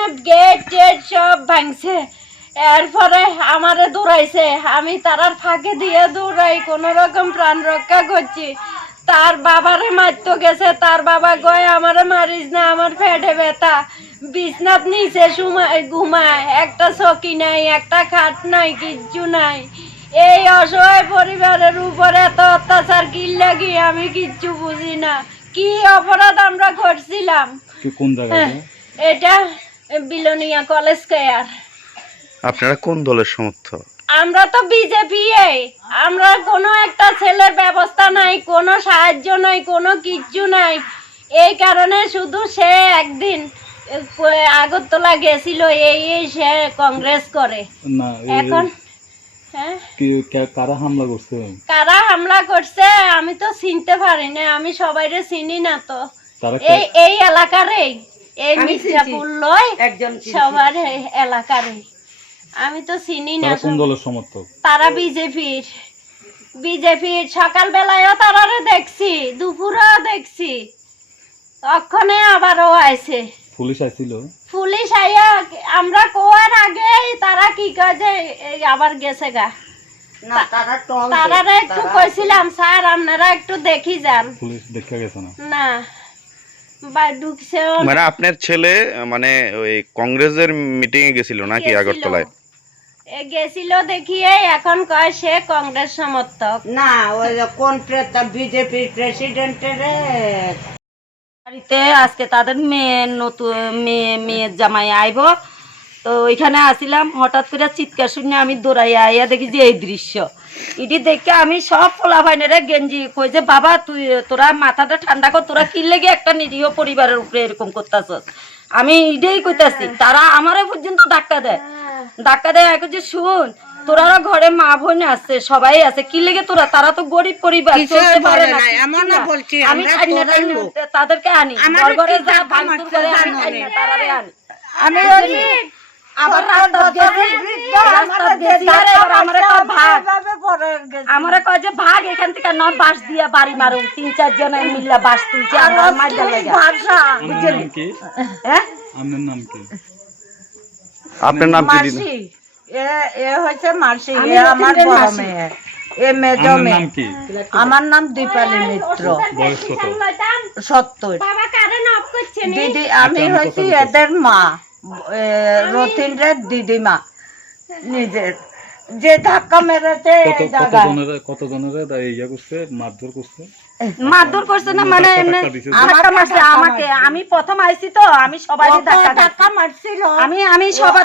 রকমের gate TET সব ভাঙছে। এরপরে আমারে দৌড়াইছে, আমি তারার ফাঁকে দিয়ে দৌড়াই, কোন রকম প্রাণ রক্ষা করছি। তার বাবারে মারতে গেছে, তার বাবা কয় আমারে মারিস না, আমার পেটে ব্যথা। বিছনাত নিচে ঘুমায়, একটা চকি নাই, একটা খাট নাই, কিচ্ছু নাই। এই অসহায় পরিবারের উপরে এত অত্যাচার কি লাগি আমি কিচ্ছু বুঝি না। কি অপরাধ আমরা করছিলাম? কোন জায়গায়? এটা বিলোনিয়া কলেজ কেয়ার। আপনারা কোন দলের সমর্থক? আমরা তো বিজেপি। আমরা কোনো একটা ছেলের ব্যবস্থা নাই, কোনো সাহায্য নাই, কোনো কিচ্ছু নাই। এই কারণে শুধু সে একদিন আগরতলা গেছিল, এই সে কংগ্রেস করে। না, এখন হ্যাঁ, কারা হামলা করছে? কারা হামলা করছে আমি তো চিনতে পারি না, আমি সবাইরে চিনি না তো। এই এলাকারে, এই মির্জাপুর লয় সবার এলাকারে আমি তো চিনি না। কোন দলের সমর্থক? তারা বিজেপির সকালবেলায়ও তারারে দেখছি, দুপুরেও দেখছি, তখনে আবারও আইছে পুলিশ আইছিল। পুলিশ আইয়া আমরা কোয়ার আগে তারা কি কাজে আবার গেছে গা। তারারে একটু কইছিলাম স্যার আপনারা একটু দেখি যান, পুলিশ দেখে গেছে না। না বা ঢুকছে। মানে আপনার ছেলে মানে ওই কংগ্রেসের মিটিং এ গেছিল নাকি আগরতলায়? গেছিল দেখিয়ে এখন কয় সে কংগ্রেস সমর্থক। না, ওই কোন বিজেপির প্রেসিডেন্টের বাড়িতে আজকে তাদের মেয়ের জামাই আইব, তো ওইখানে আসিলাম। হঠাৎ করে চিৎকার শুনে আমি দৌড়াইয়া আইয়া দেখি যে এই দৃশ্য। এটি দেখে আমি সব পোলাভাইনেরা গেঞ্জি কই যে বাবা তোরা মাথাটা ঠান্ডা কর, তোরা কি লেগে একটা নিরীহ পরিবারের উপরে এরকম করতেছস। আমি এটাই কইতাছি, তারা আমারে পর্যন্ত ধাক্কা দেয় এখন যে শুন তোরা ঘরে মা বোন আছে, সবাই আছে, কি লেগে তোরা, তারা তো গরিব পরিবার, চলতে পারে না। আমি তাদেরকে আনি ঘরে যা ভাঙচুর করে আমি তারারে আনি। আমি আবার আমারে কয় যে ভাগ এখান থেকে, না বাঁশ দিয়া বাড়ি মারুম, 3-4 জন মিল্লা বাঁশ তুলছে আমার মাইর লাগা। হ্যাঁ, আপনার নাম কি? আপনার নাম কি দিদি? আমার নাম দীপালি মিত্র। বয়স কত? 70। দিদি আমি হয়েছি এদের মা, রথিনের দিদিমা। নিজের যে ধাক্কা মেরেছে কত জনের ইয়া করছে, মারধর করছে না, মানে আমাকে, আমি প্রথম আইছি তো, আমি সবাই ধাক্কা মারছিল, আমি সবাই